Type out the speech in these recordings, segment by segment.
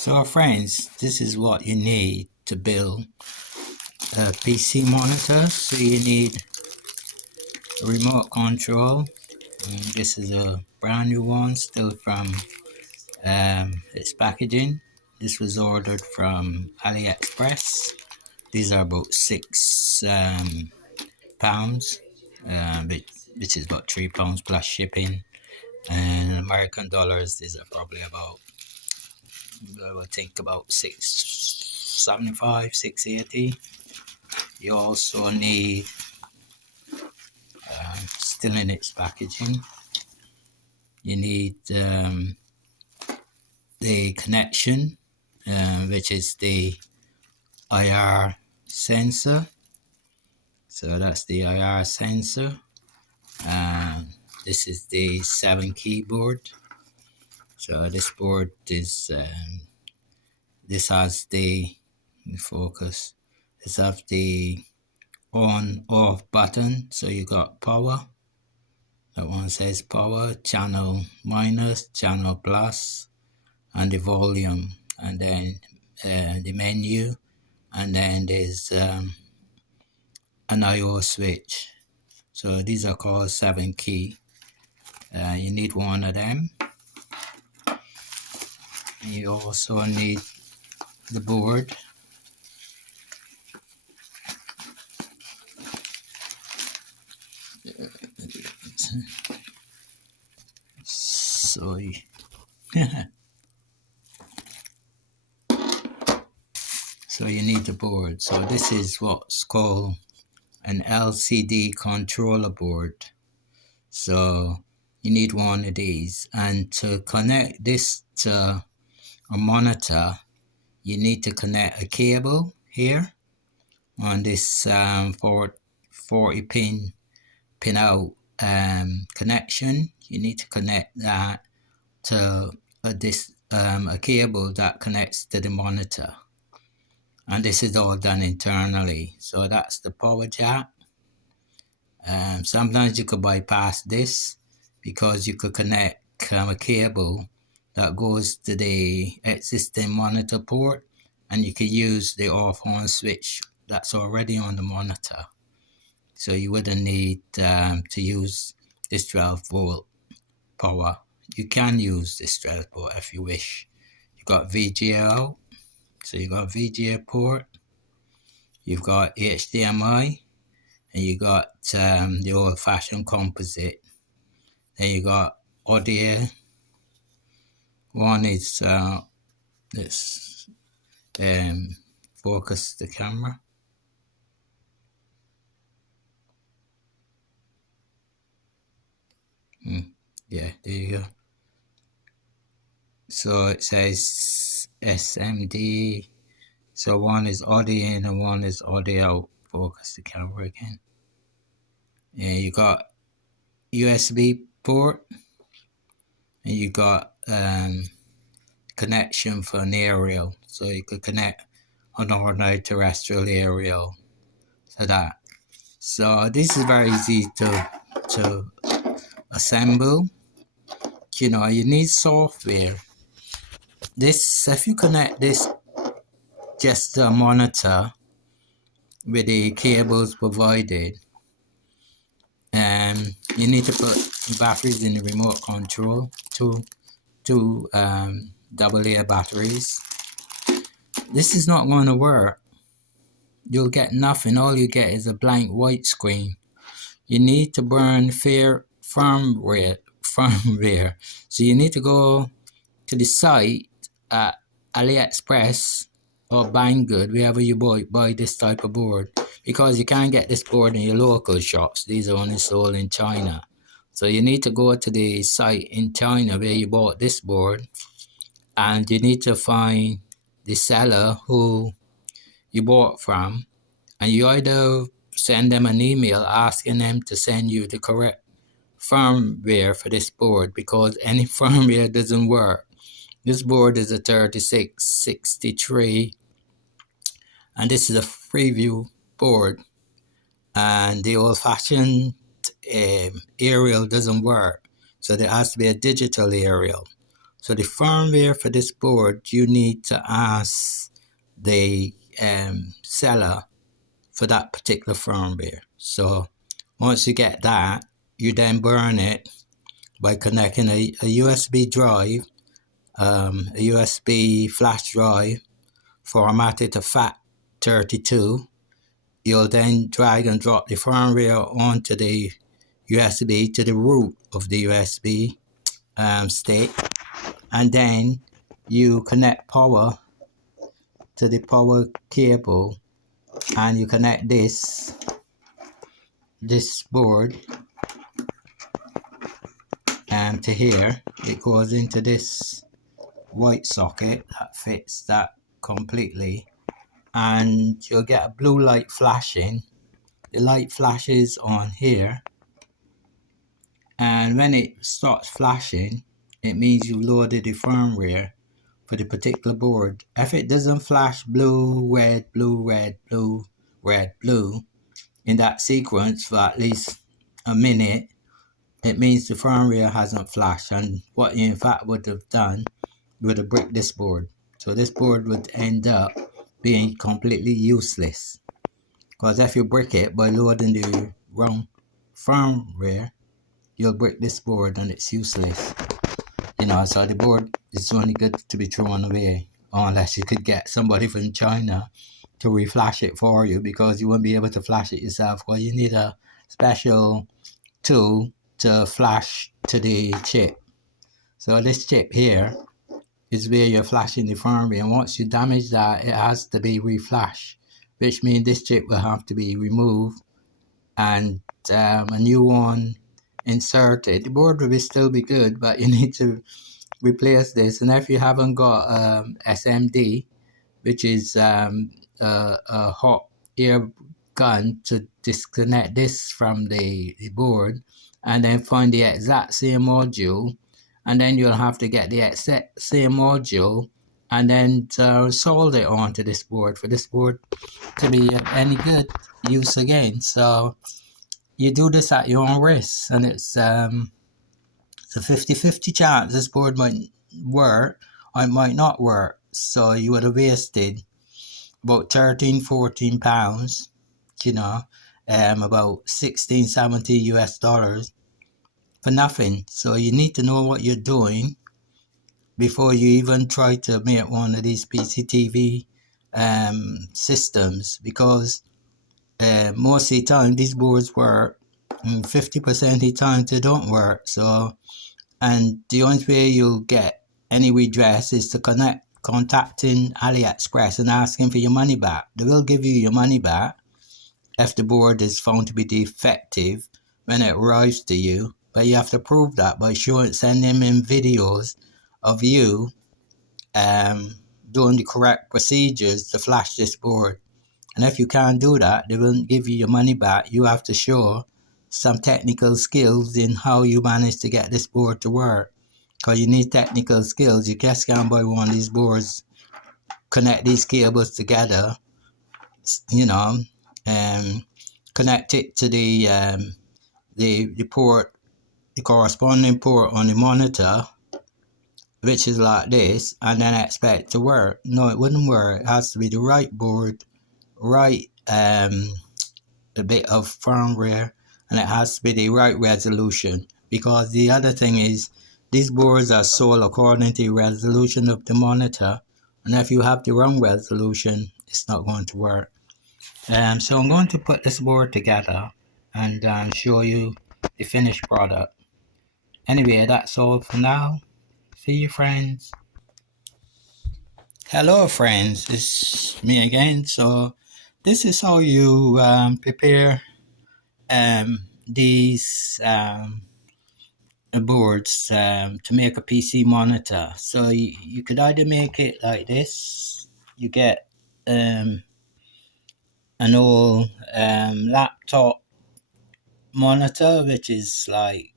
So friends, this is what you need to build a PC monitor. So you need a remote control. And this is a brand new one, still from its packaging. This was ordered from AliExpress. These are about £6, which is about £3 plus shipping. And American dollars, these are probably about, I would think about 675, 680. You also need, still in its packaging, you need the connection, which is the IR sensor. So that's the IR sensor. This is the 7 keyboard. So this board is, this has the focus. This has the on off button. So you got power. That one says power, channel minus, channel plus, and the volume, and then the menu, and then there's an I/O switch. So these are called 7 key. You need one of them. And you also need the board. So so you need the board. So this is what's called an LCD controller board. So you need one of these, and to connect this to a monitor, you need to connect a cable here on this 40 pin out connection. You need to connect that to a cable that connects to the monitor, and this is all done internally. So that's the power jack. Sometimes you could bypass this because you could connect a cable that goes to the existing monitor port, and you could use the off-on switch that's already on the monitor. So you wouldn't need to use this 12-volt power. You can use this 12-volt if you wish. You've got VGA out, so you've got VGA port, you've got HDMI, and you got the old-fashioned composite. Then you got audio. One is this focus the camera. Yeah, there you go. So it says SMD. So one is audio in and one is audio out. Focus the camera again. And you got USB port, and you got connection for an aerial. So you could connect an ordinary terrestrial aerial to that. So this is very easy to assemble. You know, you need software. This, if you connect this just a monitor with the cables provided, you need to put batteries in the remote control, two AA batteries. This is not going to work. You'll get nothing. All you get is a blank white screen. You need to burn firmware. So you need to go to the site at AliExpress or Banggood, wherever you buy this type of board, because you can't get this board in your local shops. These are only sold in China. So you need to go to the site in China where you bought this board, and you need to find the seller who you bought from, and you either send them an email asking them to send you the correct firmware for this board, because any firmware doesn't work. This board is a 3663, and this is a Freeview board, and the old-fashioned aerial doesn't work, so there has to be a digital aerial. So the firmware for this board, you need to ask the seller for that particular firmware. So once you get that, you then burn it by connecting a USB drive, a USB flash drive formatted to FAT32. You'll then drag and drop the firmware onto the USB to the root of the USB stick, and then you connect power to the power cable, and you connect this board to here. It goes into this white socket that fits that completely, and you'll get a blue light flashing. The light flashes on here, and when it starts flashing, it means you loaded the firmware for the particular board. If it doesn't flash blue, red, blue, red, blue, red, blue in that sequence for at least a minute, it means the firmware hasn't flashed, and what you in fact would have done, you would have bricked this board. So this board would end up being completely useless, because if you brick it by loading the wrong firmware, you'll brick this board and it's useless. So the board is only good to be thrown away, unless you could get somebody from China to reflash it for you, because you won't be able to flash it yourself. Well, you need a special tool to flash to the chip. So this chip here is where you're flashing the firmware, and once you damage that, it has to be reflashed, which means this chip will have to be removed and a new one inserted. The board will still be good, but you need to replace this. And if you haven't got SMD, which is a hot air gun to disconnect this from the board, and then find the exact same module, and then you'll have to get the exact same module and then solder it onto this board for this board to be of any good use again. So you do this at your own risk, and it's a 50-50 chance this board might work or it might not work. So you would have wasted about 13-14 pounds, about 16-17 US dollars for nothing. So you need to know what you're doing before you even try to make one of these PCTV systems, because most of the time these boards work, and 50% of the time they don't work. So, and the only way you'll get any redress is to contacting AliExpress and asking for your money back. They will give you your money back if the board is found to be defective when it arrives to you, but you have to prove that by sending them in videos of you doing the correct procedures to flash this board. And if you can't do that, they won't give you your money back. You have to show some technical skills in how you managed to get this board to work, because you need technical skills. You just can't buy one of these boards, connect these cables together, connect it to the port, the corresponding port on the monitor, which is like this, and then expect to work. No, it wouldn't work. It has to be the right board, right a bit of firmware, and it has to be the right resolution, because the other thing is these boards are sold according to the resolution of the monitor, and if you have the wrong resolution, it's not going to work. So I'm going to put this board together and show you the finished product. Anyway, that's all for now. See you, friends. Hello, friends. It's me again. So this is how you prepare these boards to make a PC monitor. So you could either make it like this. You get an old laptop monitor, which is like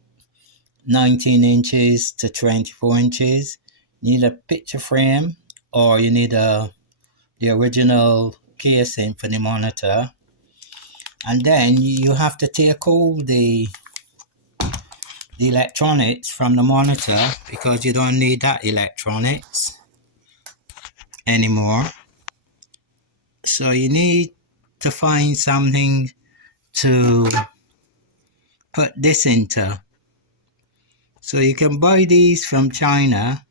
19 inches to 24 inches. You need a picture frame, or you need the original casing for the monitor. And then you have to take all the the electronics from the monitor because you don't need that electronics anymore. So you need to find something to put this into. So you can buy these from China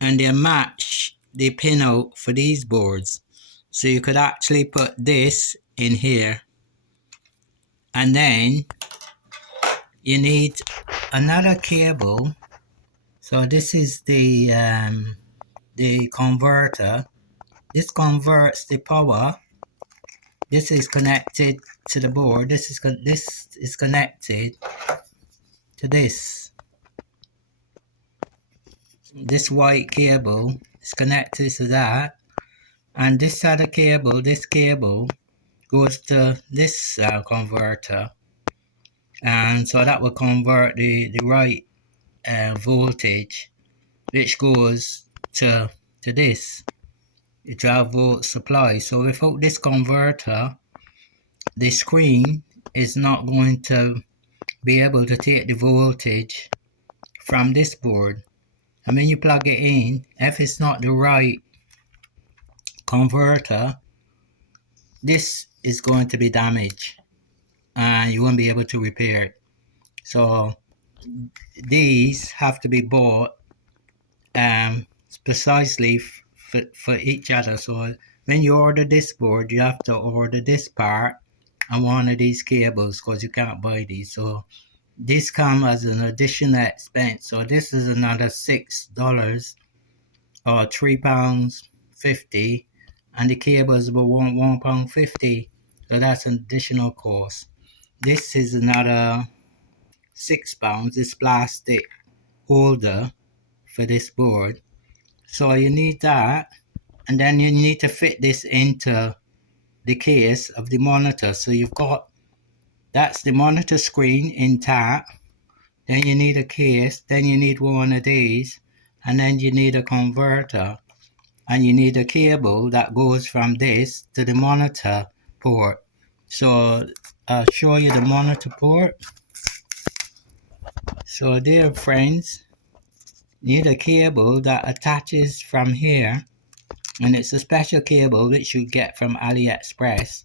and they match the pinout for these boards. So you could actually put this in here, and then you need another cable. So this is the converter. This converts the power. This is connected to the board. This is connected to this. This white cable is connected to that, and this other cable, this cable goes to this converter, and so that will convert the right voltage, which goes to this, the 12 volt supply. So without this converter, the screen is not going to be able to take the voltage from this board. And when you plug it in, if it's not the right converter, this is going to be damaged and you won't be able to repair it. So these have to be bought precisely for each other. So when you order this board, you have to order this part and one of these cables because you can't buy these. So this comes as an additional expense. So this is another $6 or £3.50, and the cables will want £1.50. So that's an additional cost. This is another £6. This plastic holder for this board. So you need that, and then you need to fit this into the case of the monitor. So you've got, that's the monitor screen intact. Then you need a case, then you need one of these, and then you need a converter, and you need a cable that goes from this to the monitor port. So I'll show you the monitor port. So dear friends, you need a cable that attaches from here, and it's a special cable which you get from AliExpress,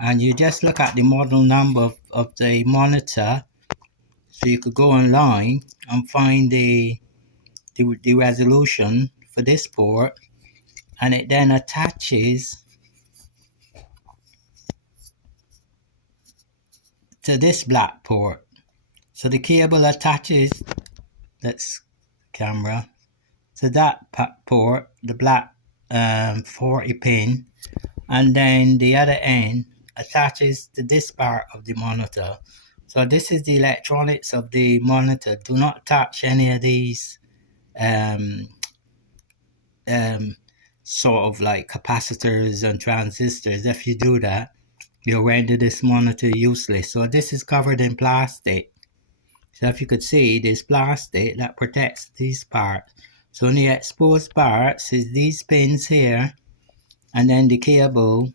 and you just look at the model number of the monitor. So you could go online and find the resolution for this port, and it then attaches to this black port. So the cable attaches, that's camera, to that port, the black 40 pin, and then the other end attaches to this part of the monitor. So this is the electronics of the monitor. Do not touch any of these sort of like capacitors and transistors. If you do that, you'll render this monitor useless. So this is covered in plastic. So if you could see, there's plastic that protects these parts. So in the exposed parts is these pins here, and then the cable,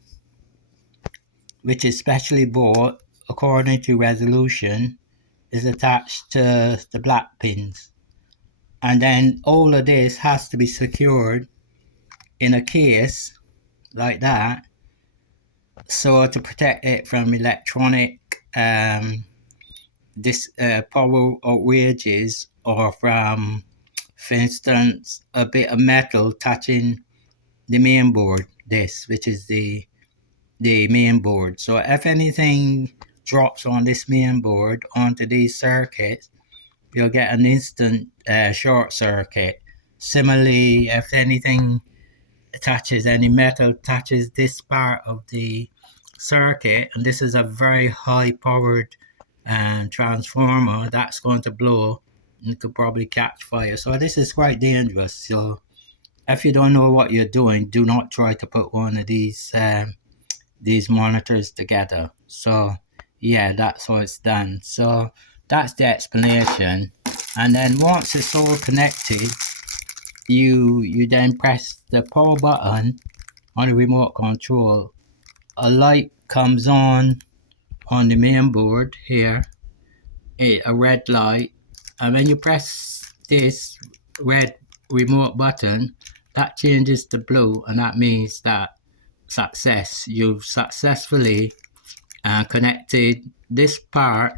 which is specially bought according to resolution, is attached to the black pins. And then all of this has to be secured in a case like that, so to protect it from electronic power outrages, or from, for instance, a bit of metal touching the main board, this, which is the main board. So if anything drops on this main board onto these circuits, you'll get an instant short circuit. Similarly, if anything touches, any metal touches this part of the circuit, and this is a very high powered transformer, that's going to blow and could probably catch fire. So this is quite dangerous. So if you don't know what you're doing, do not try to put one of these monitors together. So yeah, that's how it's done. So that's the explanation. And then once it's all connected, you then press the power button on the remote control. A light comes on the main board here a red light, and when you press this red remote button, that changes to blue, and that means that success. You've successfully connected this part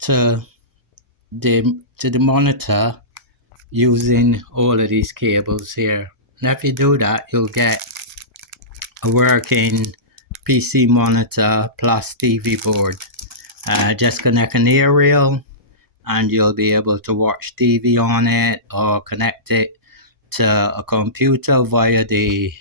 to the monitor using all of these cables here. And if you do that, you'll get a working PC monitor plus TV board. Just connect an aerial and you'll be able to watch TV on it or connect it to a computer via the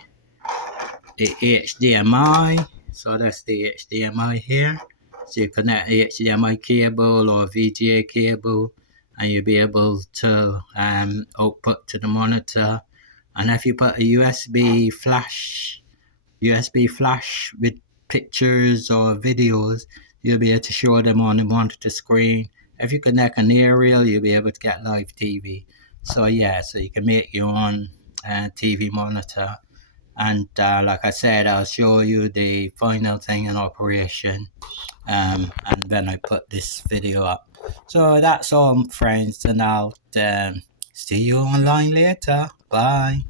HDMI. So that's the HDMI here. So you connect the HDMI cable or VGA cable and you'll be able to output to the monitor. And if you put a USB flash with pictures or videos, you'll be able to show them on the monitor screen. If you connect an aerial, you'll be able to get live TV. So yeah, so you can make your own TV monitor. And like I said, I'll show you the final thing in operation and then I put this video up. So that's all, friends, and I'll see you online later. Bye.